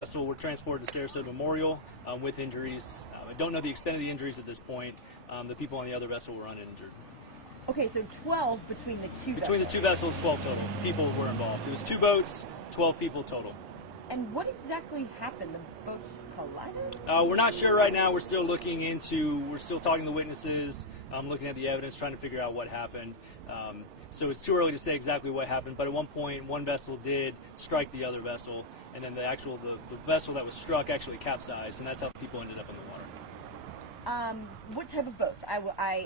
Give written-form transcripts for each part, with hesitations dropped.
vessel were transported to Sarasota Memorial with injuries. I don't know the extent of the injuries at this point. The people on the other vessel were uninjured. Okay, so 12 between the two vessels. Between the two vessels, 12 total people were involved. It was 2 boats, 12 people total. And what exactly happened? The boats collided? We're not sure right now. We're still we're still talking to witnesses, looking at the evidence, trying to figure out what happened. So it's too early to say exactly what happened, but at one point, one vessel did strike the other vessel, and then the vessel that was struck actually capsized, and that's how people ended up in the water. What type of boats?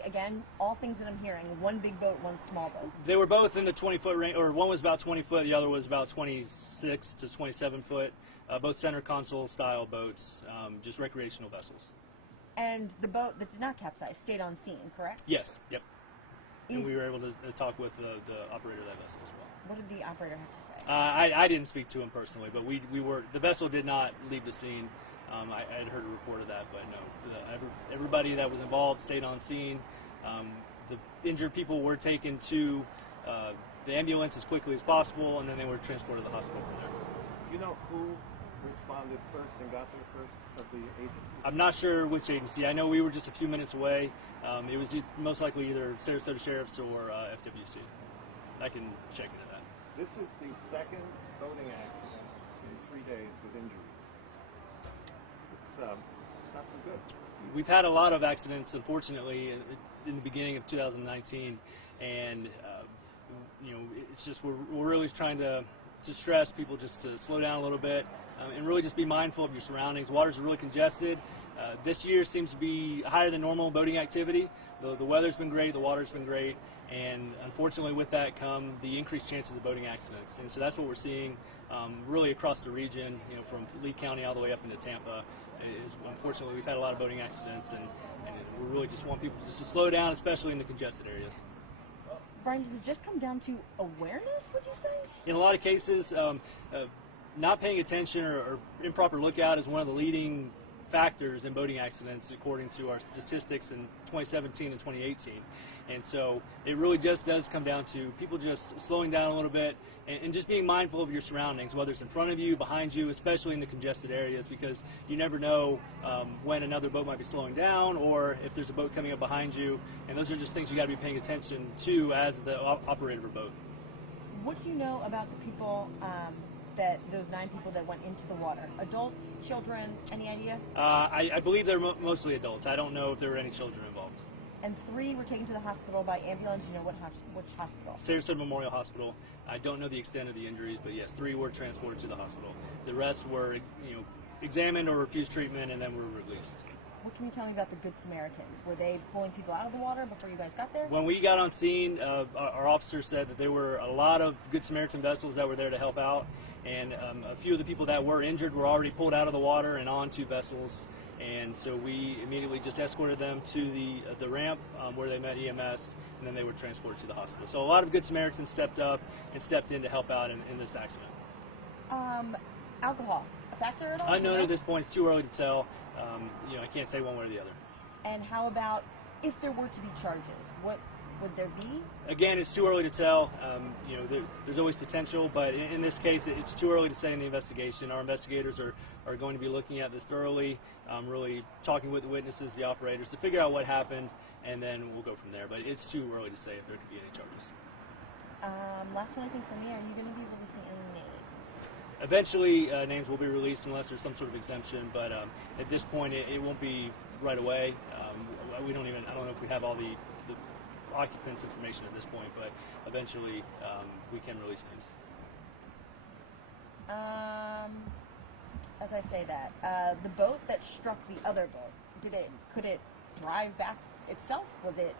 Again, all things that I'm hearing, one big boat, one small boat. They were both in the 20-foot range, or one was about 20 foot, the other was about 26 to 27 foot. Both center console style boats, just recreational vessels. And the boat that did not capsize stayed on scene, correct? Yes, yep. And we were able to talk with the operator of that vessel as well. What did the operator have to say? I didn't speak to him personally, but the vessel did not leave the scene. I had heard a report of that, but no. Everybody that was involved stayed on scene. The injured people were taken to the ambulance as quickly as possible, and then they were transported to the hospital from there. Do you know who responded first and got there first of the agencies? I'm not sure which agency. I know we were just a few minutes away. It was most likely either Sarasota Sheriff's or FWC. I can check into that. This is the second boating accident in 3 days with injuries. It's not so good. We've had a lot of accidents, unfortunately, in the beginning of 2019, and it's just we're really trying to stress people just to slow down a little bit and really just be mindful of your surroundings. Waters are really congested. This year seems to be higher than normal boating activity. The weather's been great, the water's been great, and unfortunately with that come the increased chances of boating accidents. And so that's what we're seeing really across the region, from Lee County all the way up into Tampa. Unfortunately, we've had a lot of boating accidents, and we really just want people just to slow down, especially in the congested areas. Brian, does it just come down to awareness, would you say? In a lot of cases, not paying attention or improper lookout is one of the leading factors in boating accidents according to our statistics in 2017 and 2018. And so it really just does come down to people just slowing down a little bit and just being mindful of your surroundings, whether it's in front of you, behind you, especially in the congested areas, because you never know when another boat might be slowing down or if there's a boat coming up behind you. And those are just things you got to be paying attention to as the operator of a boat. What do you know about the people, those 9 people that went into the water? Adults, children, any idea? I believe they're mostly adults. I don't know if there were any children involved. And 3 were taken to the hospital by ambulance. You know which hospital? Sarasota Memorial Hospital. I don't know the extent of the injuries, but yes, 3 were transported to the hospital. The rest were, examined or refused treatment, and then were released. What can you tell me about the Good Samaritans? Were they pulling people out of the water before you guys got there? When we got on scene, our officer said that there were a lot of Good Samaritan vessels that were there to help out, and a few of the people that were injured were already pulled out of the water and onto vessels, and so we immediately just escorted them to the ramp where they met EMS, and then they were transported to the hospital. So a lot of Good Samaritans stepped up and stepped in to help out in this accident. Alcohol, a factor at all? Unknown at this point. It's too early to tell. I can't say one way or the other. And how about if there were to be charges? What would there be? Again, it's too early to tell. There's always potential, but in this case, it's too early to say in the investigation. Our investigators are going to be looking at this thoroughly, really talking with the witnesses, the operators, to figure out what happened, and then we'll go from there. But it's too early to say if there could be any charges. Last one, I think, for me. Are you going to be releasing any names? Eventually, names will be released unless there's some sort of exemption, but at this point, it won't be right away. I don't know if we have all the occupants information at this point, but eventually we can release names. As I say that, the boat that struck the other boat, could it drive back itself? Was it